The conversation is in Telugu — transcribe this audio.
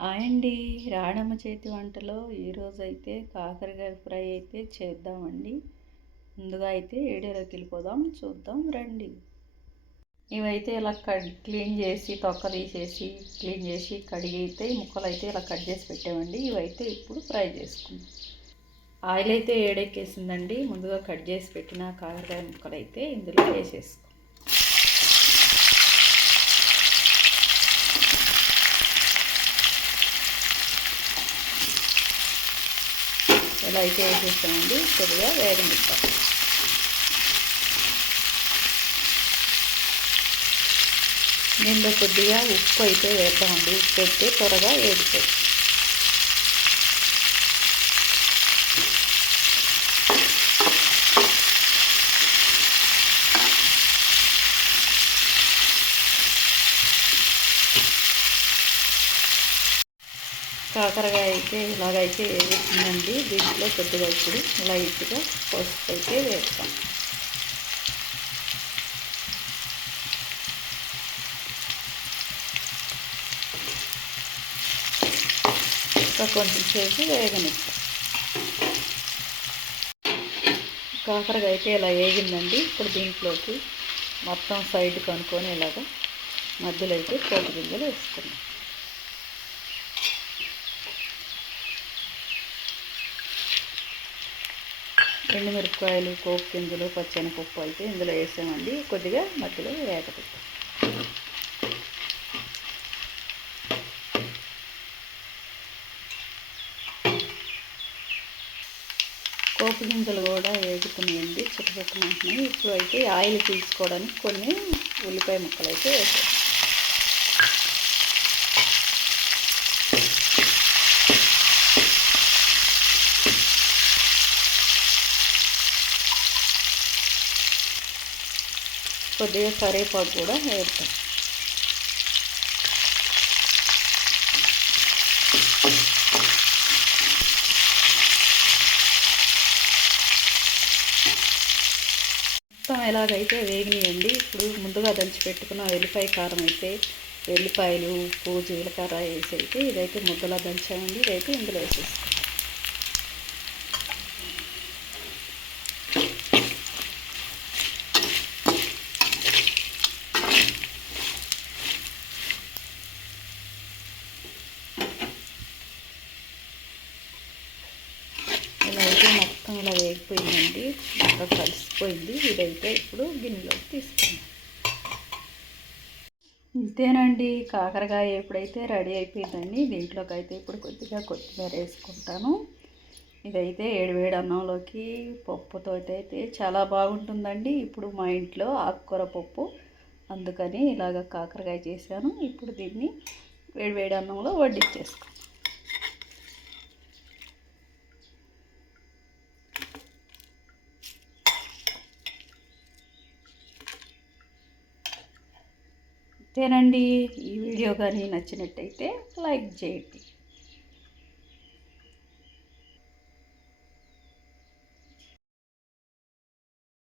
హాయ్ అండి రాణమ్మ చేతి వంటలో ఈరోజు అయితే కాకరకాయ ఫ్రై అయితే చేద్దామండి. ముందుగా అయితే ఏడేలోకి వెళ్ళిపోదాం చూద్దాం రండి. ఇవైతే ఇలా కడ్ క్లీన్ చేసి తొక్క తీసేసి క్లీన్ చేసి కడిగి అయితే ముక్కలు అయితే ఇలా కట్ చేసి పెట్టామండి. ఇవైతే ఇప్పుడు ఫ్రై చేసుకుందాం. ఆయిల్ అయితే ఏడెక్కేసిందండి. ముందుగా కట్ చేసి పెట్టిన కాకరకాయ ముక్కలు అయితే ఇందులో వేసేసుకుందాం ఇలా అయితే వేసేస్తామండి కొద్దిగా వేగనిస్తాం దీనిలో కొద్దిగా ఉప్పు అయితే వేద్దామండి. ఉప్పు అయితే త్వరగా వేగుతాయి. కాకరకాయ అయితే ఇలాగైతే వేసిందండి దీంట్లో కొద్దిగా ఇప్పుడు లైట్గా పసుపు అయితే వేస్తాం. ఇంకా కొంచెం చేసి వేగనిస్తాం. కాకరకాయ అయితే ఇలా వేగిందండి. ఇప్పుడు దీంట్లోకి మొత్తం సైడ్ కనుక్కొని ఇలాగ మధ్యలో అయితే పోపు గింజలు వేసుకున్నాం ఎండుమిరపకాయలు కోపు గింజలు పప్పు అయితే ఇందులో వేసామండి. కొద్దిగా మధ్యలో వేగపెట్టాం కోపు గింజలు కూడా వేగుతున్నాయండి చుట్టుపక్కల ఇప్పుడు అయితే ఆయిల్ తీసుకోవడానికి కొన్ని ఉల్లిపాయ ముక్కలు అయితే వేసాం. కొద్దిగా కరివేపాకు కూడా వేస్తాం మొత్తం ఎలాగైతే వేగినాయండి ఇప్పుడు ముందుగా దంచి పెట్టుకున్న వెల్లిపాయ కారం అయితే వెల్లిపాయలు ఉప్పు జీలకర్ర వేసి అయితే ఇదైతే ముద్దలా దంచామండి. ఇదైతే ఇందులో వేసేస్తాం ఇలా అయితే మొత్తం ఇలా వేగిపోయిందండి. బాగా కలిసిపోయింది. ఇదైతే ఇప్పుడు గిన్నెలోకి తీసుకున్నాం ఇంతేనండి. కాకరకాయ ఎప్పుడైతే రెడీ అయిపోయిందండి దీంట్లోకి అయితే ఇప్పుడు కొద్దిగా కొత్తిమీర వేసుకుంటాను. ఇదైతే ఏడువేడి అన్నంలోకి పప్పుతో అయితే చాలా బాగుంటుందండి. ఇప్పుడు మా ఇంట్లో ఆకుకూర పప్పు. అందుకని ఇలాగ కాకరకాయ చేశాను. ఇప్పుడు దీన్ని వేడివేడి అన్నంలో వడ్డించేసుకున్నాను అంతేనండి ఈ వీడియో కానీ నచ్చినట్టయితే లైక్ చేయండి.